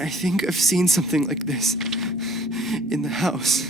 I think I've seen something like this in the house.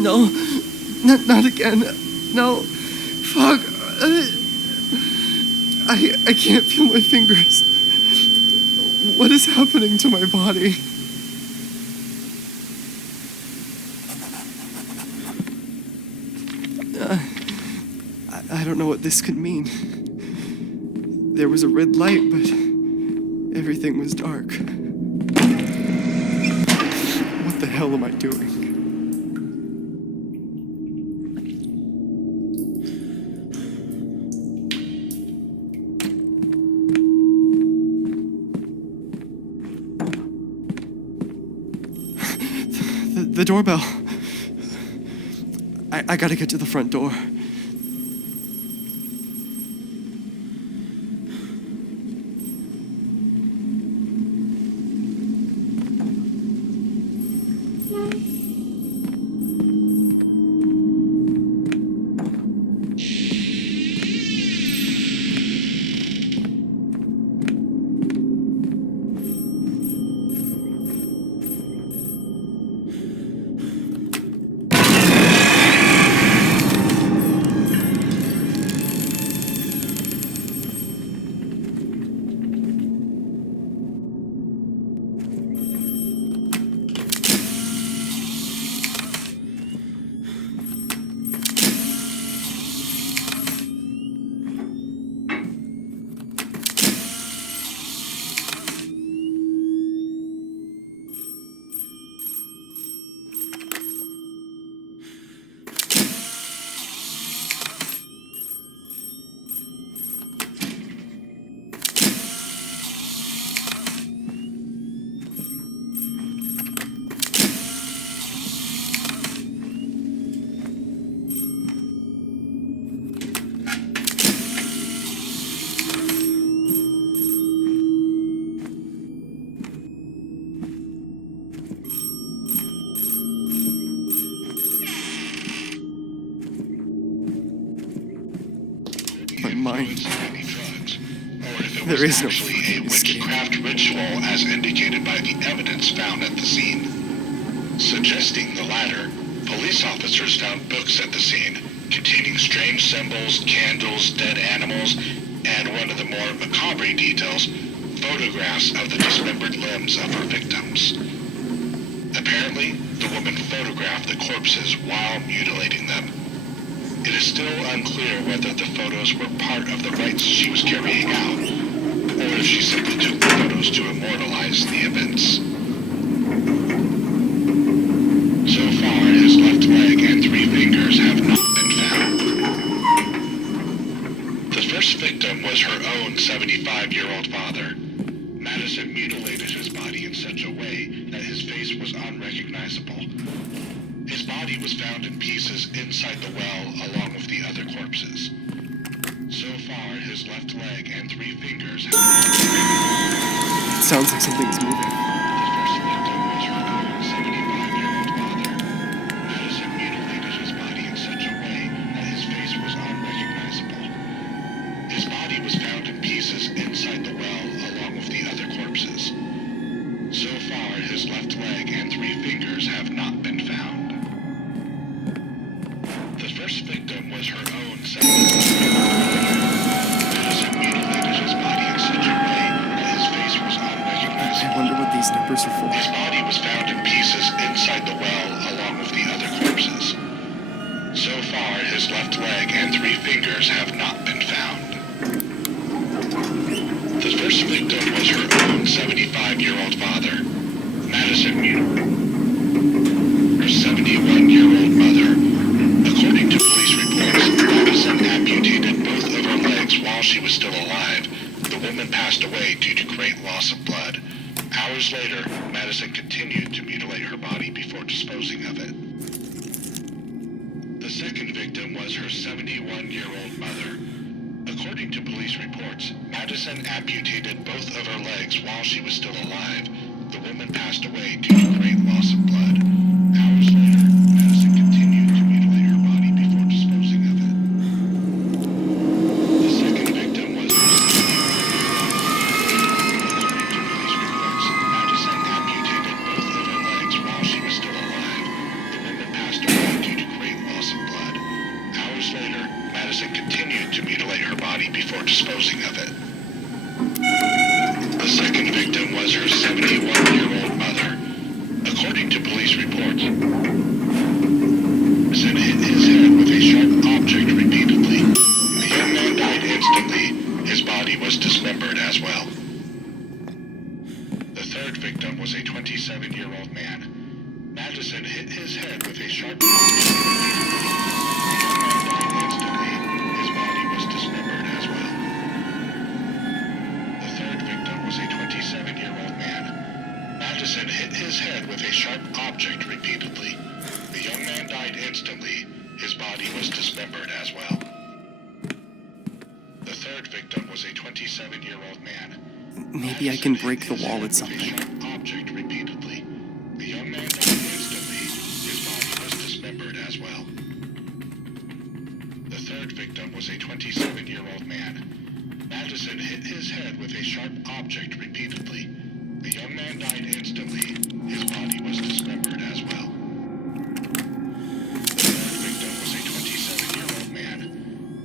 No, not again. No, fuck. I can't feel my fingers. What is happening to my body? I don't know what this could mean. There was a red light, but everything was dark. What the hell am I doing? The doorbell. I gotta get to the front door. There is no actually a witchcraft ritual as indicated by the evidence found at the scene. Suggesting the latter, police officers found books at the scene containing strange symbols, candles, dead animals, and one of the more macabre details, photographs of the dismembered limbs of her victims. Apparently, the woman photographed the corpses while mutilating them. It is still unclear whether the photos were part of the rites she was carrying out, or if she simply took the photos to immortalize the events. So far, his left leg and 3 fingers have not been found. The first victim was her own 75-year-old father. Madison mutilated his body in such a way that his face was unrecognizable. His body was found in pieces inside the well along with the other corpses. So far, his left leg and 3 fingers have... It sounds like something's moving. The first victim was her own 75-year-old father. Madison mutilated his body in such a way that his face was unrecognizable. His body was found in pieces inside the well along with the other corpses. So far, his left leg and 3 fingers have not been found. The first victim was her own 75-year-old father. Madison mutilated his body in such a way that his face was unrecognizable. I wonder what these numbers are for. His body was found in pieces inside the well along with the other corpses. So far, his left leg and 3 fingers have not been found. The first victim was her own 75-year-old father. Madison mutilated her 71-year-old mother. According to police reports, Madison amputated both of her legs while she was still alive. The woman passed away due to great loss of blood. Hours later, Madison continued to mutilate her body before disposing of it. second victim was her 71-year-old mother. According to police reports, Madison amputated both of her legs while she was still alive. The woman passed away due to great loss of blood. Hours later, Madison continued to mutilate her body before disposing of it. The second victim was her 70-year-old mother. According to police reports, Madison amputated both of her legs while she was still alive. The woman passed away due to great loss of blood. Hours later, Madison continued to mutilate her body before disposing of it. The second victim was her 71-year-old mother. According to police reports, Madison hit his head with a sharp object repeatedly. The young man died instantly. His body was dismembered as well. The third victim was a 27-year-old man. Madison hit his head with a sharp object repeatedly. The young man died instantly. His body was dismembered as well. The third victim was a 27-year-old man. Madison hit his head with a sharp object repeatedly. The young man died instantly. His body was dismembered as well. The third victim was a 27-year-old man. Maybe I can break the wall with something. Object repeatedly. The young man died instantly. His body was dismembered as well. The third victim was a 27-year-old man. Madison hit his head with a sharp object repeatedly. The young man died instantly. His body was dismembered as well. The third victim was a 27-year-old man.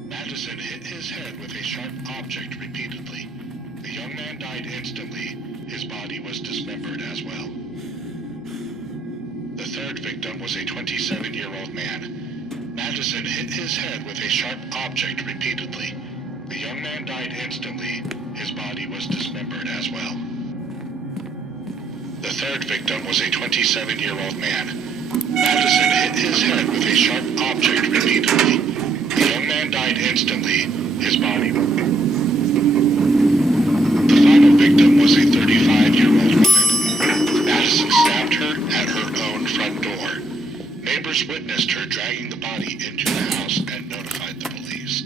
Madison hit his head with a sharp object repeatedly. The young man died instantly. His body was dismembered as well. The third victim was a 27-year-old man. Madison hit his head with a sharp object repeatedly. The young man died instantly. His body was dismembered as well. The third victim was a 27-year-old man. Madison hit his head with a sharp object repeatedly. The young man died instantly. His body. The final victim was a 35-year-old woman. Madison stabbed her at her own front door. Neighbors witnessed her dragging the body into the house and notified the police.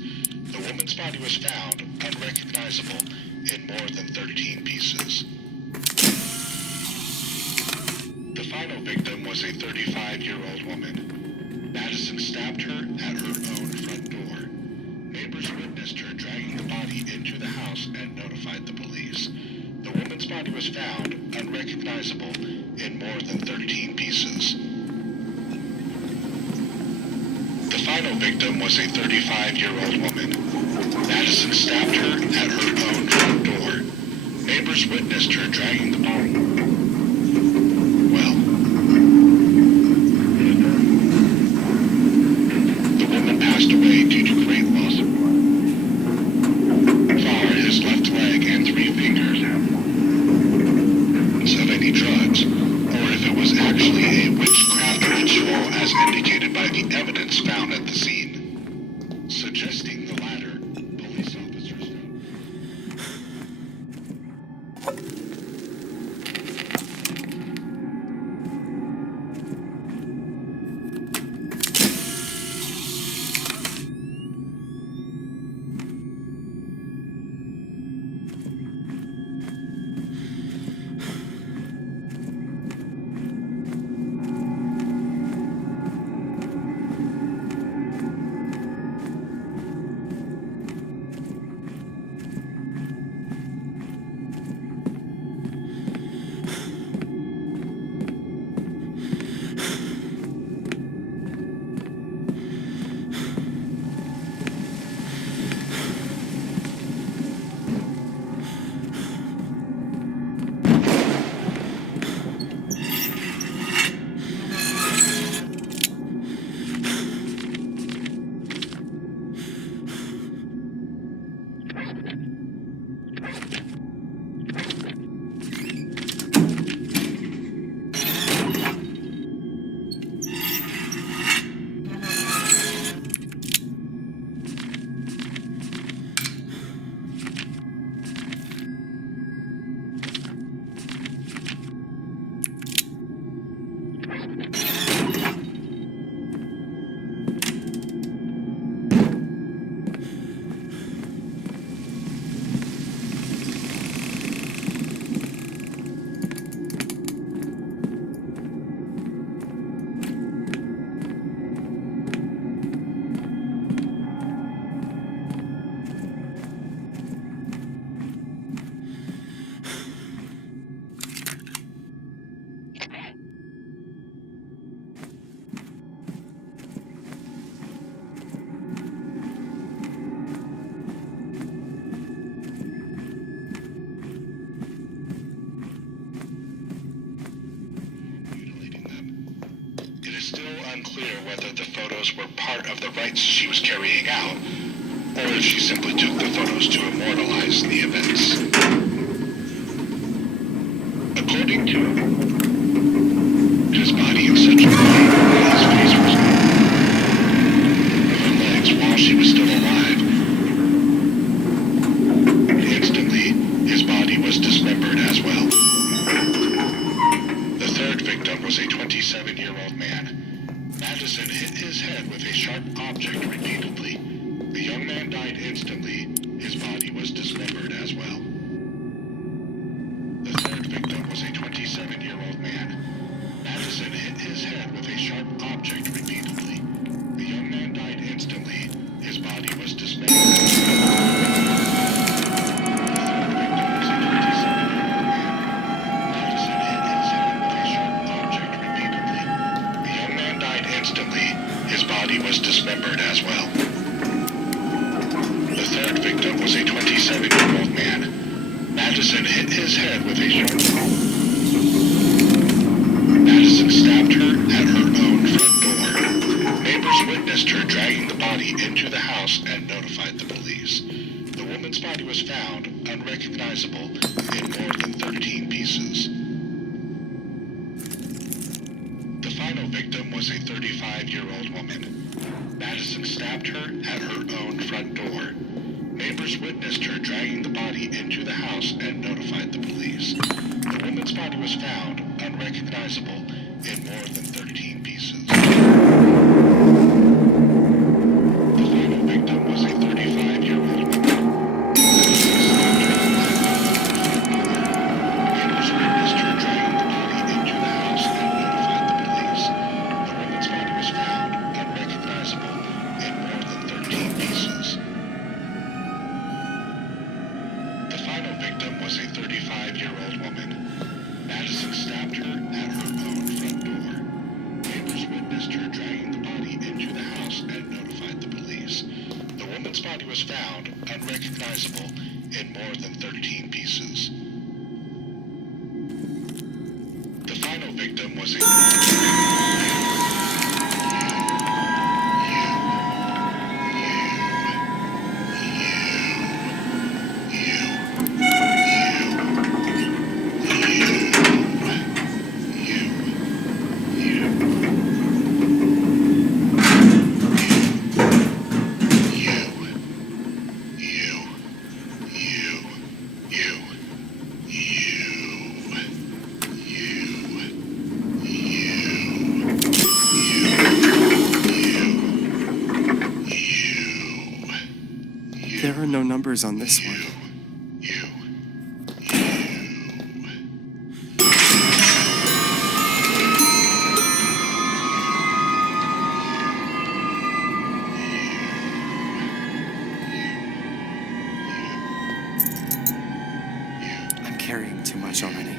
The woman's body was found unrecognizable in more than 13 pieces. The final victim was a 35-year-old woman. Madison stabbed her at her own front door. Neighbors witnessed her dragging the body into the house and notified the police. The woman's body was found unrecognizable in more than 13 pieces. The final victim was a 35-year-old woman. Madison stabbed her at her own front door. Neighbors witnessed her dragging the body. Well, the woman passed away due to great loss of blood. Far his left leg and 3 fingers of any drugs, or if it was actually a witchcraft ritual as indicated by the evidence found at the scene. Suggesting the latter, police officers found. whether the photos were part of the rites she was carrying out, or if she simply took the photos to immortalize the events. According to his body in such a way that his face was of her legs while she was still alive. Instantly, his body was dismembered as well. The third victim was a 27-year-old man. Madison hit his head with a sharp object repeatedly. The young man died instantly. His body was dismembered as well. The third victim was a 27-year-old man. Madison hit his head with a sharp object repeatedly. The young man died instantly. His body was dismembered as well. The third victim was a 27-year-old man. Madison hit his head with a sharp object. Madison stabbed her at her own front door. Neighbors witnessed her dragging the body into the house and notified the police. The woman's body was found unrecognizable in more than 13 pieces. The final victim was a 35-year-old woman. Madison stabbed her at her own front door. Neighbors witnessed her dragging the body into the house and notified the police. The woman's body was found unrecognizable in more than 13 pieces. The final victim was a 35-year-old woman. Neighbors witnessed her dragging the body into the house and notified the police. The woman's body was found unrecognizable in more than 13 pieces. The final victim was a 35-year-old woman. Madison stabbed her at her own front door. Neighbors witnessed her dragging the body into the house and notified the police. The woman's body was found unrecognizable in more than 13 pieces. The final victim was a There are no numbers on this one. I'm carrying too much already.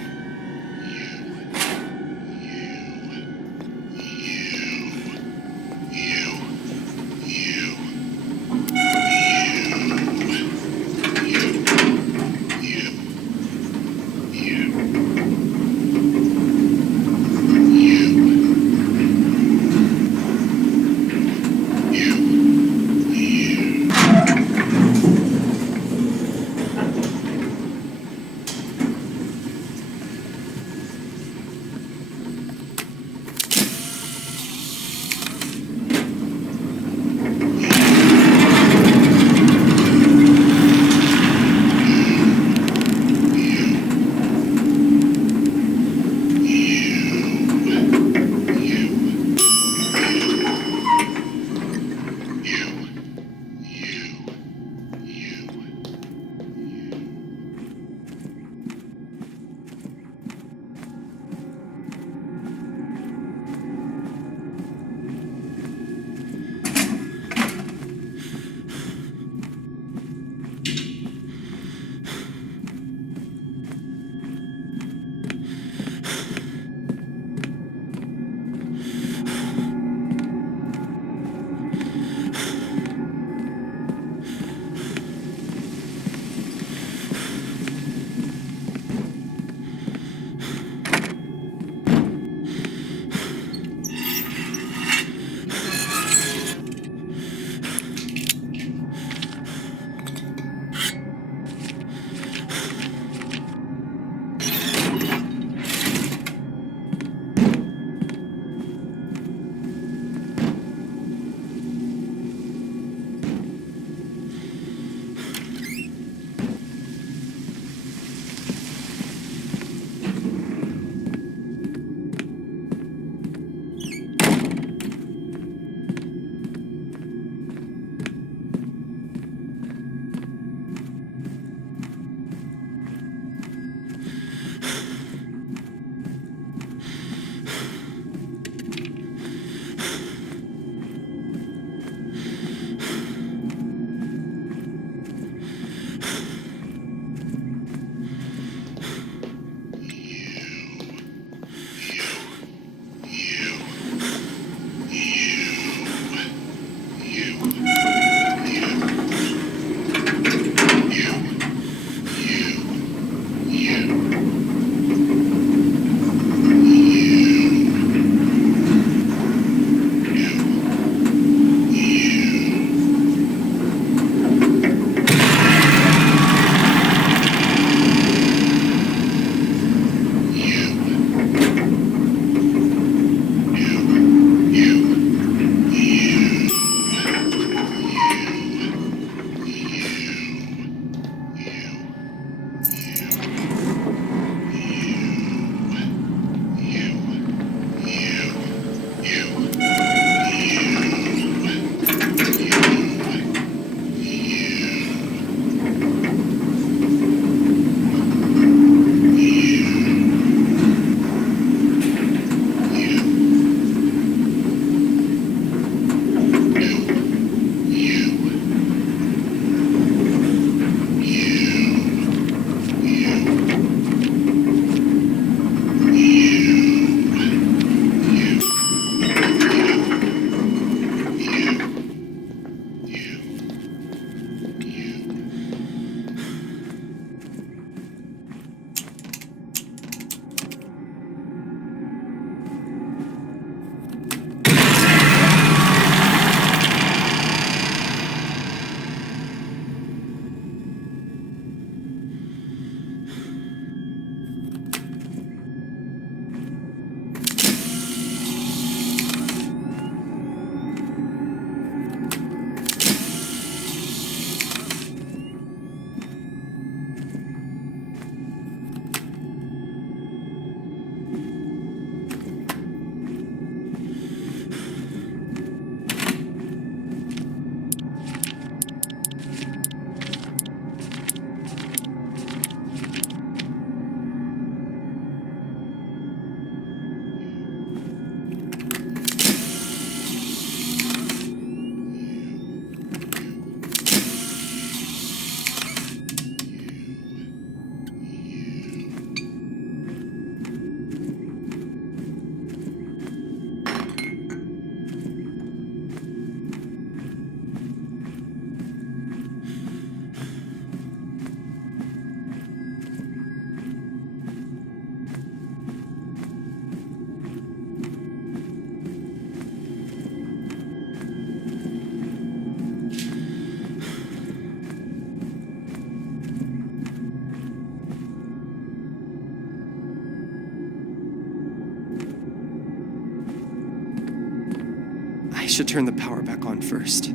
should turn the power back on first.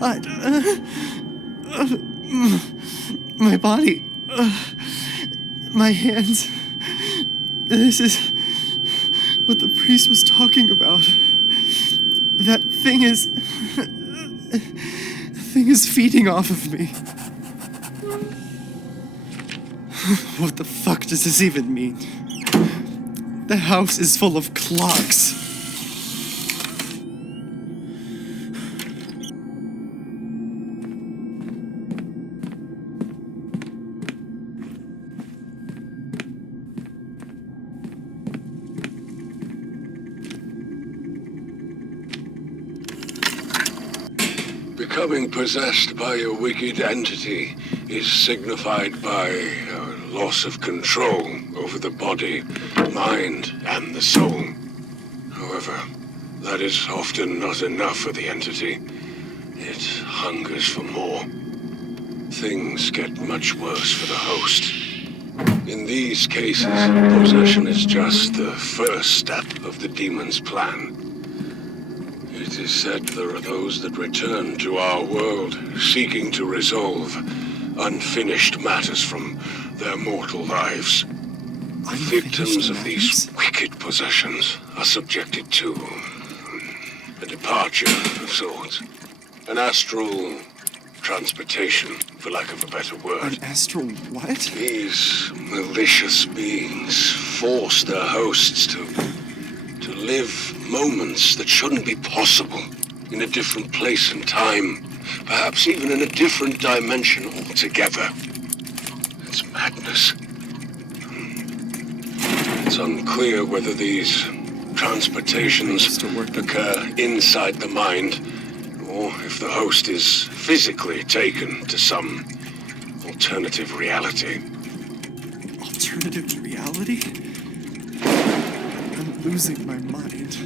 God, my body, my hands. This is what the priest was talking about. That thing is feeding off of me. What the fuck does this even mean? The house is full of clocks. Becoming possessed by a wicked entity is signified by a loss of control over the body, mind, and the soul. However, that is often not enough for the entity. It hungers for more. Things get much worse for the host. In these cases, possession is just the first step of the demon's plan. It is said there are those that return to our world, seeking to resolve unfinished matters from their mortal lives. Victims of these wicked possessions are subjected to a departure of sorts. An astral transportation, for lack of a better word. An astral what? These malicious beings force their hosts to live moments that shouldn't be possible in a different place and time, perhaps even in a different dimension altogether. It's madness. It's unclear whether these transportations occur inside the mind, or if the host is physically taken to some alternative reality. Alternative reality? I'm losing my mind.